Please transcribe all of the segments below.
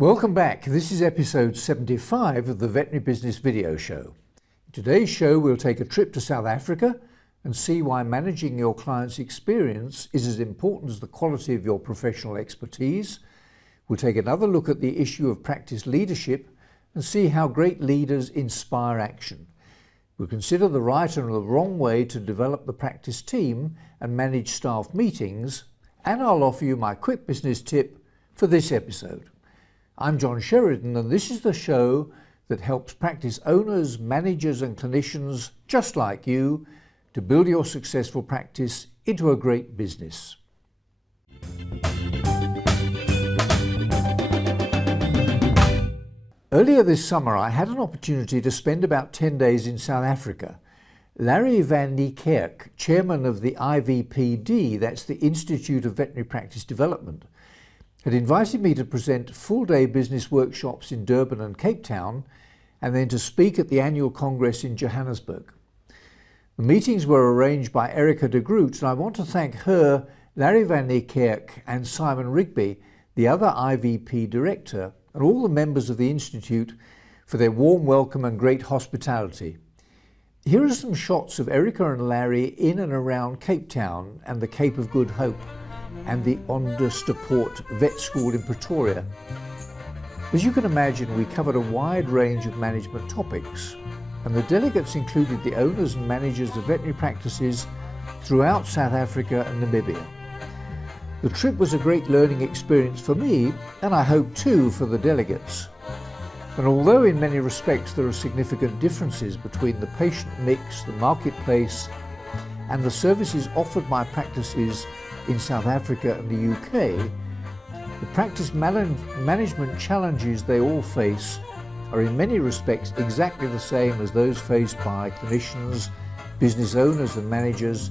Welcome back. This is episode 75 of the Veterinary Business Video Show. In today's show, we'll take a trip to South Africa and see why managing your client's experience is as important as the quality of your professional expertise. We'll take another look at the issue of practice leadership and see how great leaders inspire action. We'll consider the right and the wrong way to develop the practice team and manage staff meetings, and I'll offer you my quick business tip for this episode. I'm John Sheridan, and this is the show that helps practice owners, managers and clinicians just like you to build your successful practice into a great business. Earlier this summer, I had an opportunity to spend about 10 days in South Africa. Larry van Niekerk, chairman of the IVPD, that's the Institute of Veterinary Practice Development, had invited me to present full-day business workshops in Durban and Cape Town, and then to speak at the annual Congress in Johannesburg. The meetings were arranged by Erica de Groot, and I want to thank her, Larry van Niekerk, and Simon Rigby, the other IVP director, and all the members of the Institute for their warm welcome and great hospitality. Here are some shots of Erica and Larry in and around Cape Town and the Cape of Good Hope and the Onderstepoort Vet School in Pretoria. As you can imagine, we covered a wide range of management topics, and the delegates included the owners and managers of veterinary practices throughout South Africa and Namibia. The trip was a great learning experience for me, and I hope too for the delegates. And although in many respects there are significant differences between the patient mix, the marketplace, and the services offered by practices in South Africa and the UK, the practice management challenges they all face are in many respects exactly the same as those faced by clinicians, business owners and managers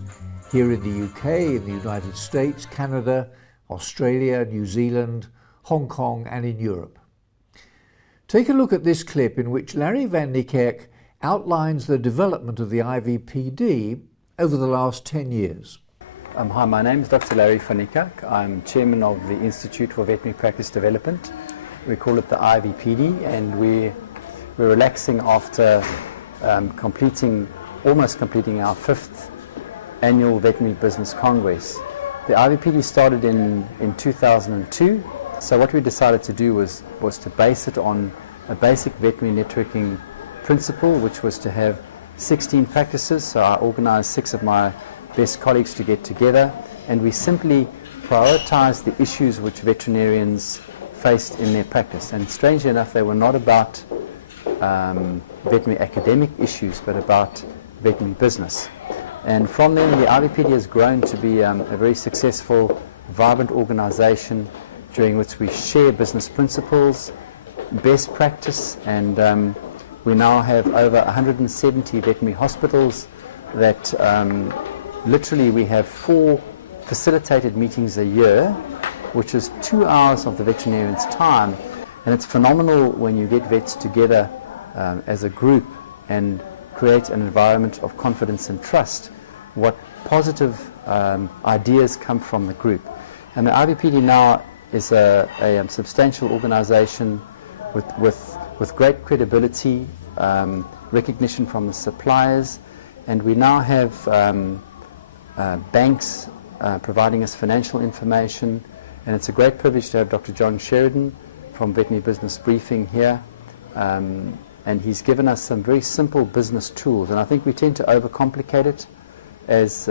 here in the UK, in the United States, Canada, Australia, New Zealand, Hong Kong and in Europe. Take a look at this clip in which Larry van Niekerk outlines the development of the IVPD over the last 10 years. Hi, my name is Dr. Larry van Niekerk. I'm chairman of the Institute for Veterinary Practice Development. We call it the IVPD, and we're relaxing after almost completing our 5th annual Veterinary Business Congress. The IVPD started in 2002, so what we decided to do was to base it on a basic veterinary networking principle, which was to have 16 practices. So I organized 6 of my best colleagues to get together, and we simply prioritized the issues which veterinarians faced in their practice. And strangely enough, they were not about veterinary academic issues, but about veterinary business. And from then, the IVPD has grown to be a very successful, vibrant organization during which we share business principles, best practice, and we now have over 170 veterinary hospitals that literally we have 4 facilitated meetings a year, which is 2 hours of the veterinarian's time. And it's phenomenal when you get vets together as a group and create an environment of confidence and trust, what positive ideas come from the group. And the IVPD now is a substantial organization with great credibility, recognition from the suppliers, and we now have banks providing us financial information, and it's a great privilege to have Dr. John Sheridan from Veterinary Business Briefing here, and he's given us some very simple business tools, and I think we tend to overcomplicate it as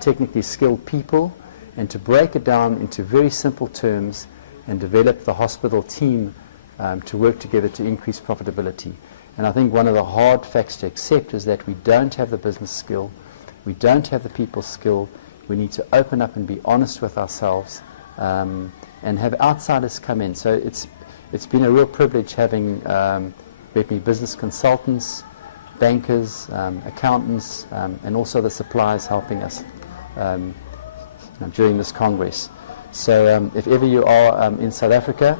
technically skilled people, and to break it down into very simple terms and develop the hospital team to work together to increase profitability. And I think one of the hard facts to accept is that we don't have the business skill, we don't have the people skill. We need to open up and be honest with ourselves and have outsiders come in. So it's been a real privilege having veterinary business consultants, bankers, accountants, and also the suppliers helping us during this Congress. So if ever you are in South Africa,